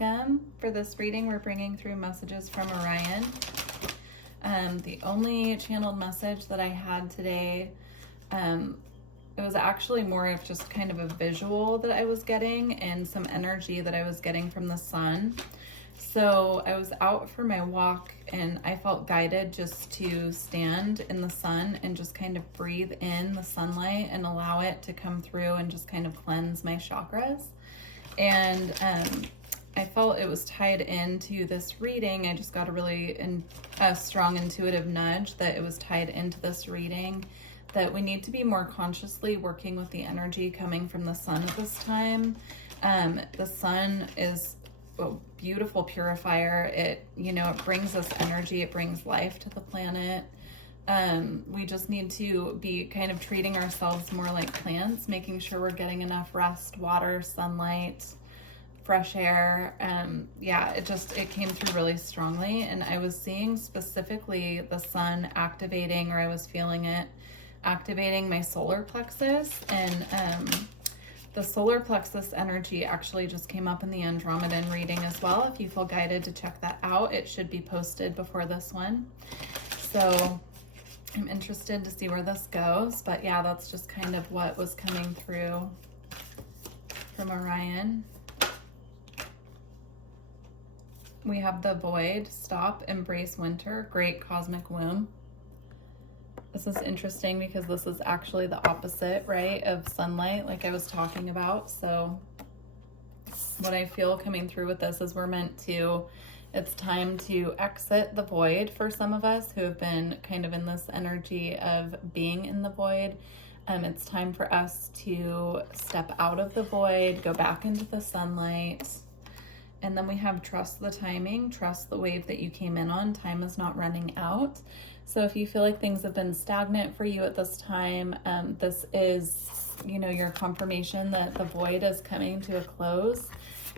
welcome. For this reading, we're bringing through messages from Orion. The only channeled message that I had today, it was actually more of just kind of a visual that I was getting and some energy that I was getting from the sun. So I was out for my walk and I felt guided just to stand in the sun and just kind of breathe in the sunlight and allow it to come through and just kind of cleanse my chakras. And I felt it was tied into this reading. I just got a really strong intuitive nudge that it was tied into this reading, that we need to be more consciously working with the energy coming from the sun at this time. The sun is a beautiful purifier. It brings us energy. It brings life to the planet. We just need to be kind of treating ourselves more like plants, making sure we're getting enough rest, water, sunlight, fresh air. It came through really strongly. And I was seeing specifically the sun activating, or I was feeling it activating my solar plexus. And the solar plexus energy actually just came up in the Andromedan reading as well. If you feel guided to check that out, it should be posted before this one. So I'm interested to see where this goes. But yeah, that's just kind of what was coming through from Orion. We have the void, stop, embrace winter, great cosmic womb. This is interesting because this is actually the opposite, right, of sunlight, like I was talking about. So what I feel coming through with this is it's time to exit the void for some of us who have been kind of in this energy of being in the void. It's time for us to step out of the void, go back into the sunlight. And then we have trust the timing, trust the wave that you came in on. Time is not running out. So if you feel like things have been stagnant for you at this time, this is, your confirmation that the void is coming to a close,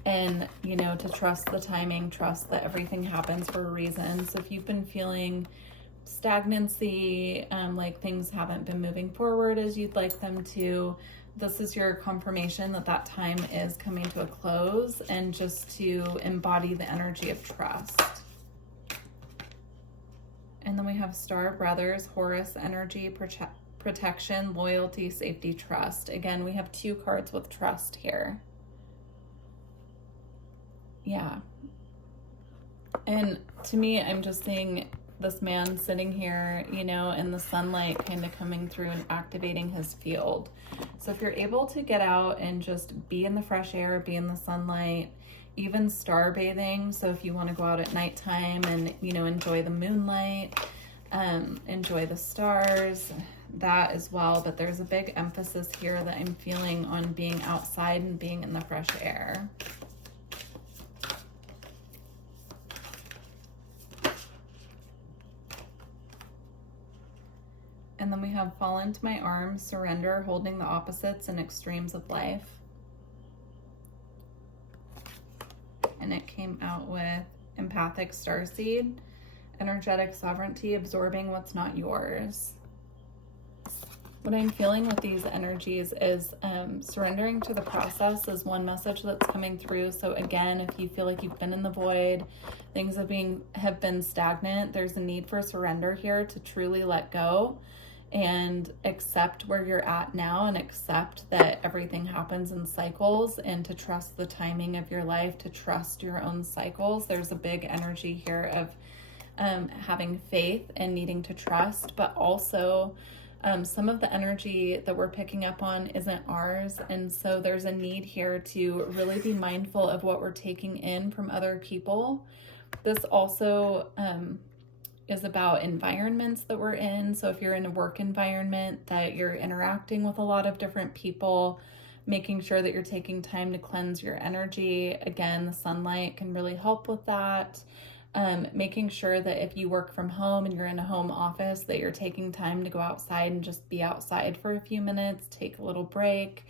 and, to trust the timing, trust that everything happens for a reason. So if you've been feeling stagnancy, like things haven't been moving forward as you'd like them to, this is your confirmation that that time is coming to a close, and just to embody the energy of trust. And then we have Star Brothers, Horus energy, protection, loyalty, safety, trust. Again, we have 2 cards with trust here. Yeah. And to me, I'm just seeing this man sitting here, in the sunlight kind of coming through and activating his field. So if you're able to get out and just be in the fresh air, be in the sunlight, even star bathing. So if you want to go out at nighttime and, enjoy the moonlight, enjoy the stars, that as well. But there's a big emphasis here that I'm feeling on being outside and being in the fresh air. And then we have fall into my arms, surrender, holding the opposites and extremes of life. And it came out with empathic starseed, energetic sovereignty, absorbing what's not yours. What I'm feeling with these energies is surrendering to the process is one message that's coming through. So again, if you feel like you've been in the void, things have been stagnant, there's a need for surrender here to truly let go and accept where you're at now, and accept that everything happens in cycles, and to trust the timing of your life, to trust your own cycles. There's a big energy here of having faith and needing to trust, but also some of the energy that we're picking up on isn't ours. And so there's a need here to really be mindful of what we're taking in from other people. This also is about environments that we're in. So if you're in a work environment that you're interacting with a lot of different people, making sure that you're taking time to cleanse your energy. Again, the sunlight can really help with that. Making sure that if you work from home and you're in a home office, that you're taking time to go outside and just be outside for a few minutes, take a little break,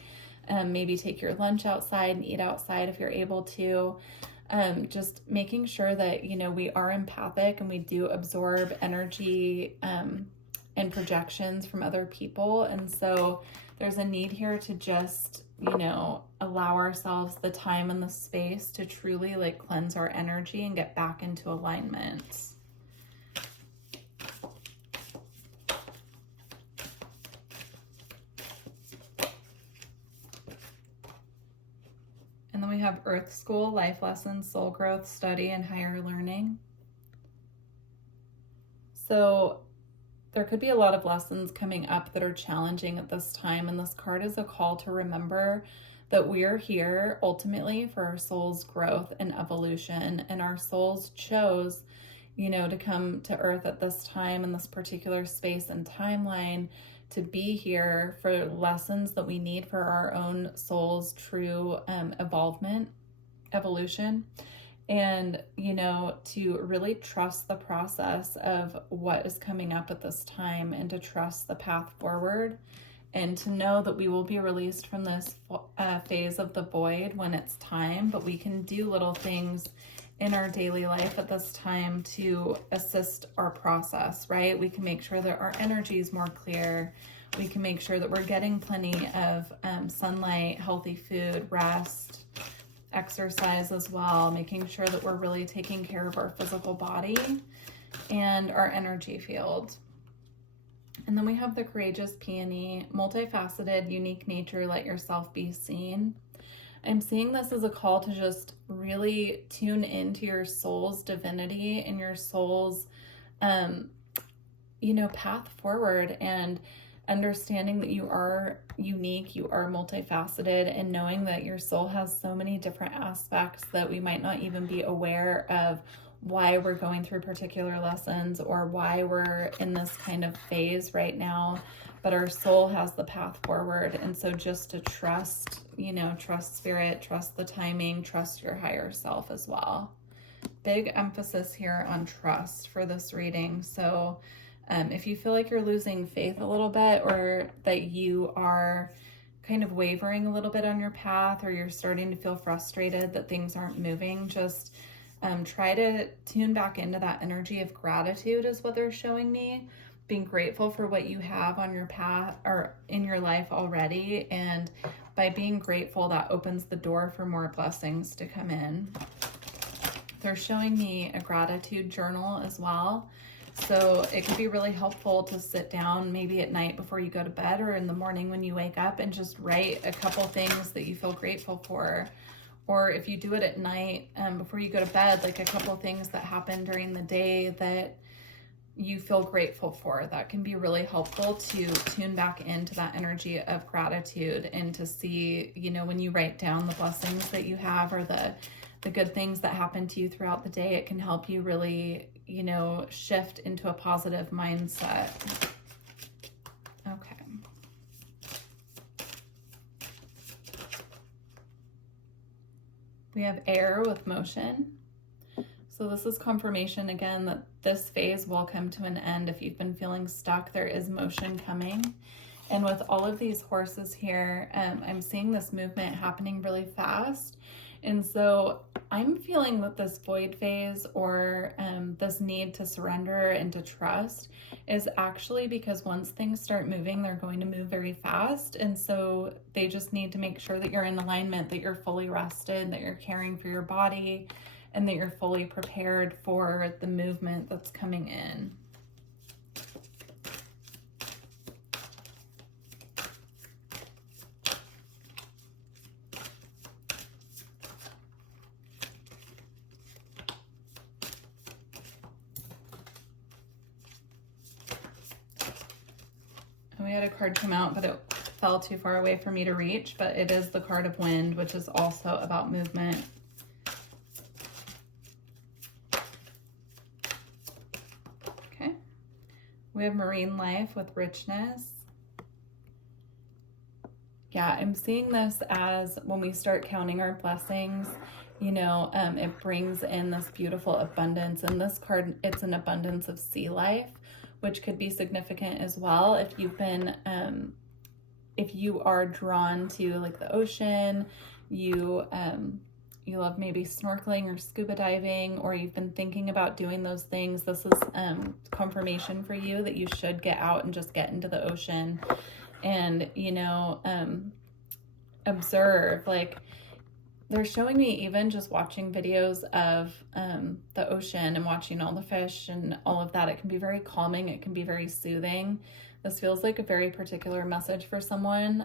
maybe take your lunch outside and eat outside if you're able to. Just making sure that, we are empathic and we do absorb energy and projections from other people. And so there's a need here to just you know, allow ourselves the time and the space to truly like cleanse our energy and get back into alignment. And then we have Earth School, Life Lessons, Soul Growth, Study, and Higher Learning. So there could be a lot of lessons coming up that are challenging at this time. And this card is a call to remember that we are here ultimately for our soul's growth and evolution. And our souls chose, you know, to come to Earth at this time in this particular space and timeline to be here for lessons that we need for our own soul's true evolution, and, you know, to really trust the process of what is coming up at this time, and to trust the path forward, and to know that we will be released from this phase of the void when it's time. But we can do little things in our daily life at this time to assist our process, right? We can make sure that our energy is more clear. We can make sure that we're getting plenty of sunlight, healthy food, rest, exercise as well, making sure that we're really taking care of our physical body and our energy field. And then we have the Courageous Peony, multifaceted, unique nature, let yourself be seen. I'm seeing this as a call to just really tune into your soul's divinity and your soul's, you know, path forward, and understanding that you are unique, you are multifaceted, and knowing that your soul has so many different aspects that we might not even be aware of why we're going through particular lessons or why we're in this kind of phase right now. But our soul has the path forward. And so just to trust, you know, trust spirit, trust the timing, trust your higher self as well. Big emphasis here on trust for this reading. So if you feel like you're losing faith a little bit, or that you are kind of wavering a little bit on your path, or you're starting to feel frustrated that things aren't moving, just try to tune back into that energy of gratitude is what they're showing me. Being grateful for what you have on your path or in your life already. And by being grateful, that opens the door for more blessings to come in. They're showing me a gratitude journal as well. So it can be really helpful to sit down maybe at night before you go to bed, or in the morning when you wake up, and just write a couple things that you feel grateful for. Or if you do it at night before you go to bed, like a couple things that happen during the day that you feel grateful for. That can be really helpful to tune back into that energy of gratitude, and to see, you know, when you write down the blessings that you have, or the good things that happen to you throughout the day, it can help you really, you know, shift into a positive mindset. Okay. We have air with motion. So this is confirmation again that this phase will come to an end. If you've been feeling stuck, there is motion coming. And with all of these horses here, I'm seeing this movement happening really fast. And so I'm feeling that this void phase, or this need to surrender and to trust, is actually because once things start moving, they're going to move very fast. And so they just need to make sure that you're in alignment, that you're fully rested, that you're caring for your body, and that you're fully prepared for the movement that's coming in. We had a card come out, but it fell too far away for me to reach, but it is the card of wind, which is also about movement. Okay. We have marine life with richness. Yeah, I'm seeing this as when we start counting our blessings, you know, it brings in this beautiful abundance. And this card, it's an abundance of sea life, which could be significant as well. If you've been, if you are drawn to like the ocean, you love maybe snorkeling or scuba diving, or you've been thinking about doing those things, this is confirmation for you that you should get out and just get into the ocean. And, you know, observe, like they're showing me even just watching videos of the ocean and watching all the fish and all of that. It can be very calming. It can be very soothing. This feels like a very particular message for someone,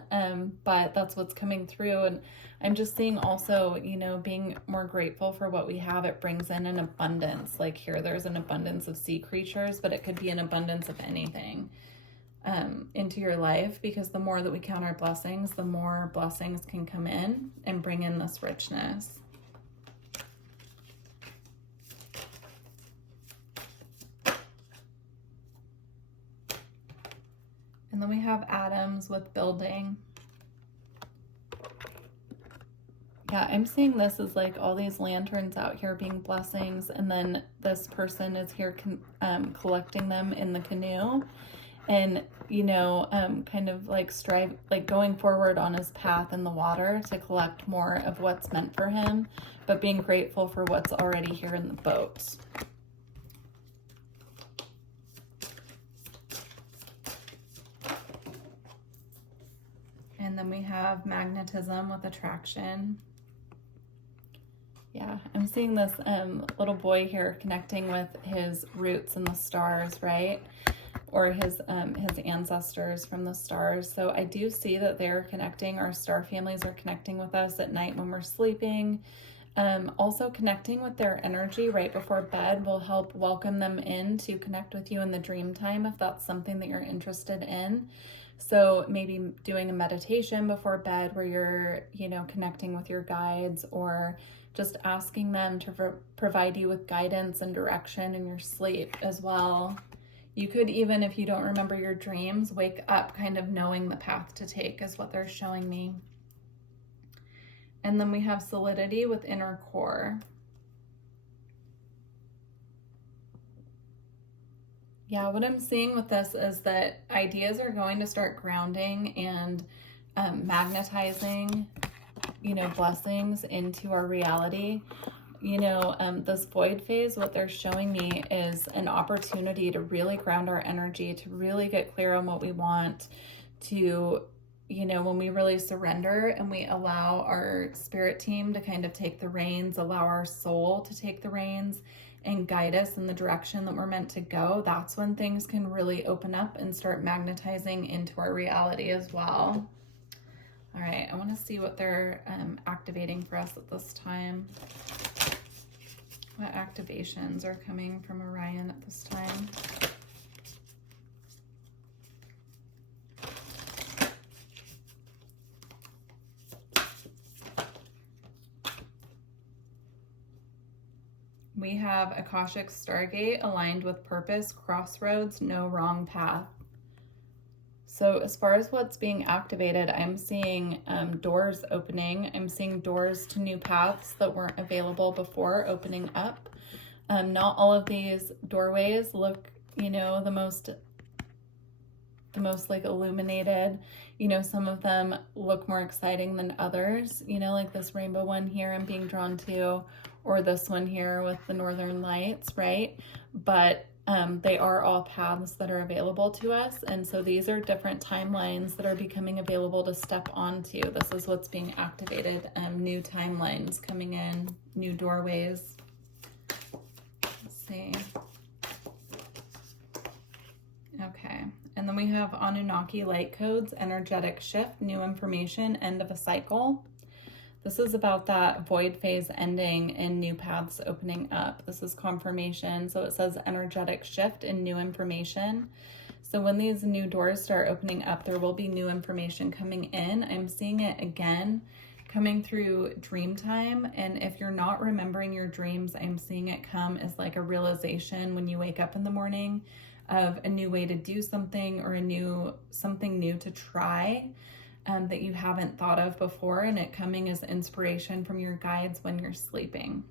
but that's what's coming through. And I'm just seeing also, you know, being more grateful for what we have. It brings in an abundance. Like here, there's an abundance of sea creatures, but it could be an abundance of anything into your life, because the more that we count our blessings, the more blessings can come in and bring in this richness. And then we have atoms with building. Yeah, I'm seeing this as like all these lanterns out here being blessings, and then this person is here collecting them in the canoe. And, you know, kind of like going forward on his path in the water to collect more of what's meant for him, but being grateful for what's already here in the boat. And then we have magnetism with attraction. Yeah, I'm seeing this little boy here connecting with his roots in the stars, right? Or his ancestors from the stars. So I do see that they're connecting. Our star families are connecting with us at night when we're sleeping. Also connecting with their energy right before bed will help welcome them in to connect with you in the dream time if that's something that you're interested in. So maybe doing a meditation before bed where you're, you know, connecting with your guides, or just asking them to provide you with guidance and direction in your sleep as well. You could even, if you don't remember your dreams, wake up kind of knowing the path to take is what they're showing me. And then we have solidity with inner core. Yeah, what I'm seeing with this is that ideas are going to start grounding and magnetizing, you know, blessings into our reality. You know, this void phase, what they're showing me is an opportunity to really ground our energy, to really get clear on what we want, to, you know, when we really surrender and we allow our spirit team to kind of take the reins, allow our soul to take the reins and guide us in the direction that we're meant to go, that's when things can really open up and start magnetizing into our reality as well. All right, I want to see what they're activating for us at this time. What activations are coming from Orion at this time? We have Akashic Stargate aligned with purpose, crossroads, no wrong path. So as far as what's being activated, I'm seeing doors opening. I'm seeing doors to new paths that weren't available before opening up. Not all of these doorways look, you know, the most like illuminated. You know, some of them look more exciting than others. You know, like this rainbow one here I'm being drawn to, or this one here with the northern lights, right? But they are all paths that are available to us. And so these are different timelines that are becoming available to step onto. This is what's being activated. New timelines coming in, new doorways. Let's see. Okay. And then we have Anunnaki light codes, energetic shift, new information, end of a cycle. This is about that void phase ending and new paths opening up. This is confirmation. So it says energetic shift and new information. So when these new doors start opening up, there will be new information coming in. I'm seeing it again coming through dream time. And if you're not remembering your dreams, I'm seeing it come as like a realization when you wake up in the morning of a new way to do something, or something new to try. That you haven't thought of before, and it coming as inspiration from your guides when you're sleeping.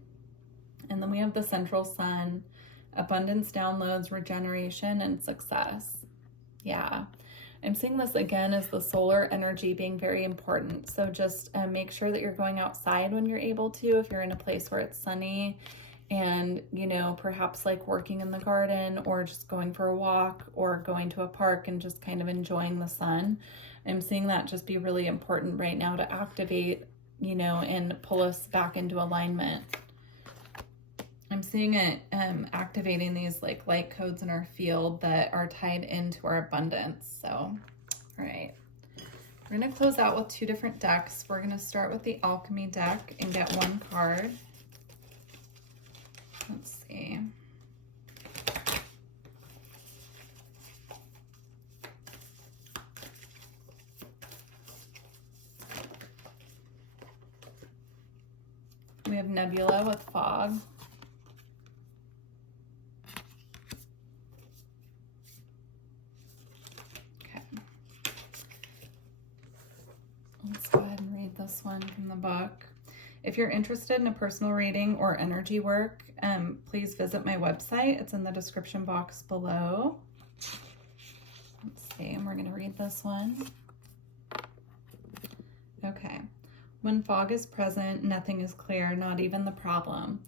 And then we have the central sun, abundance, downloads, regeneration, and success. Yeah, I'm seeing this again as the solar energy being very important. So just make sure that you're going outside when you're able to, if you're in a place where it's sunny and, you know, perhaps like working in the garden or just going for a walk or going to a park and just kind of enjoying the sun. I'm seeing that just be really important right now to activate, you know, and pull us back into alignment. I'm seeing it activating these like light codes in our field that are tied into our abundance. So, all right. We're going to close out with 2 different decks. We're going to start with the Alchemy deck and get 1 card. Let's see. We have Nebula with Fog. Okay. Let's go ahead and read this one from the book. If you're interested in a personal reading or energy work, please visit my website. It's in the description box below. Let's see, and we're going to read this one. Okay. When fog is present, nothing is clear, not even the problem.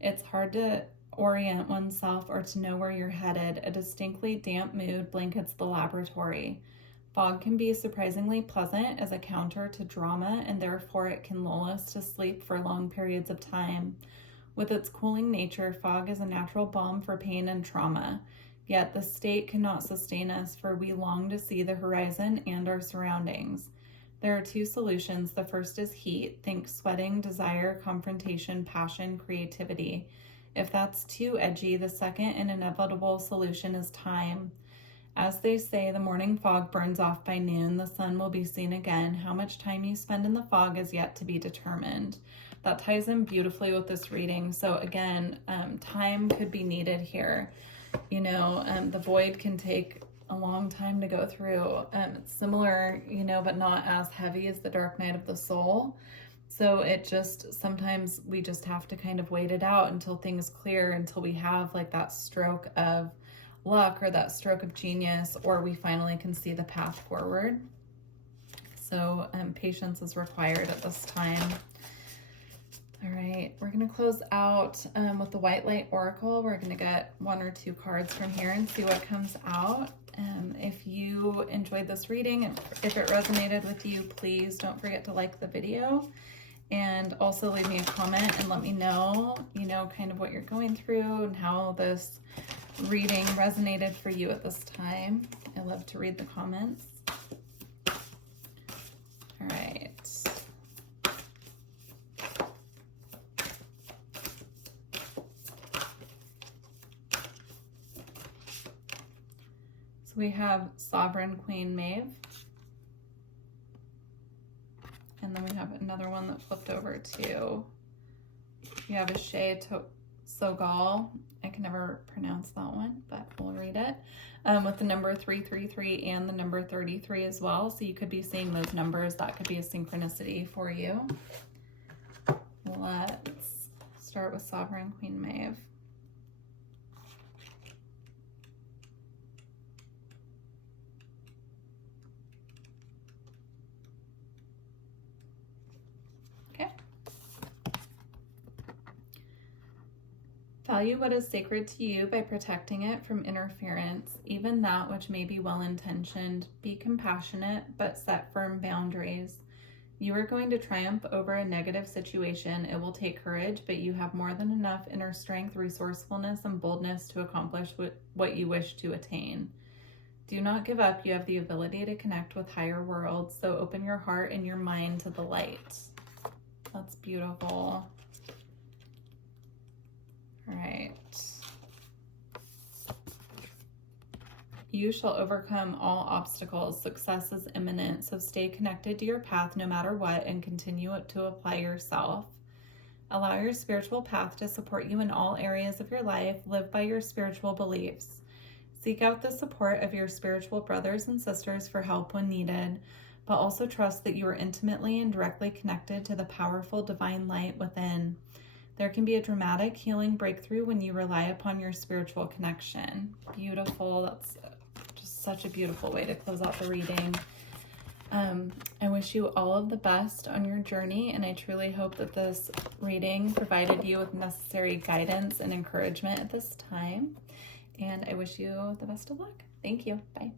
It's hard to orient oneself or to know where you're headed. A distinctly damp mood blankets the laboratory. Fog can be surprisingly pleasant as a counter to drama, and therefore it can lull us to sleep for long periods of time. With its cooling nature, fog is a natural balm for pain and trauma. Yet the state cannot sustain us, for we long to see the horizon and our surroundings. There are 2 solutions. The first is heat. Think sweating, desire, confrontation, passion, creativity. If that's too edgy, the second and inevitable solution is time. As they say, the morning fog burns off by noon. The sun will be seen again. How much time you spend in the fog is yet to be determined. That ties in beautifully with this reading. So again, time could be needed here. You know, the void can take a long time to go through. It's similar, you know, but not as heavy as the dark night of the soul. So it just, sometimes we just have to kind of wait it out until things clear, until we have like that stroke of luck or that stroke of genius, or we finally can see the path forward. So patience is required at this time. All right, we're going to close out with the White Light Oracle. We're going to get 1 or 2 cards from here and see what comes out. If you enjoyed this reading, if it resonated with you, please don't forget to like the video and also leave me a comment and let me know, you know, kind of what you're going through and how this reading resonated for you at this time. I love to read the comments. All right. So we have Sovereign Queen Maeve. And then we have another one that flipped over to, you have a Shay Sogal. I can never pronounce that one, but we'll read it. With the number 333 and the number 33 as well. So you could be seeing those numbers. That could be a synchronicity for you. Let's start with Sovereign Queen Maeve. Value what is sacred to you by protecting it from interference, even that which may be well-intentioned. Be compassionate, but set firm boundaries. You are going to triumph over a negative situation. It will take courage, but you have more than enough inner strength, resourcefulness, and boldness to accomplish what you wish to attain. Do not give up. You have the ability to connect with higher worlds, so open your heart and your mind to the light. That's beautiful. All right. You shall overcome all obstacles. Success is imminent, so stay connected to your path no matter what and continue to apply yourself. Allow your spiritual path to support you in all areas of your life. Live by your spiritual beliefs. Seek out the support of your spiritual brothers and sisters for help when needed, but also trust that you are intimately and directly connected to the powerful divine light within. There can be a dramatic healing breakthrough when you rely upon your spiritual connection. Beautiful. That's just such a beautiful way to close out the reading. I wish you all of the best on your journey, and I truly hope that this reading provided you with necessary guidance and encouragement at this time. And I wish you the best of luck. Thank you. Bye.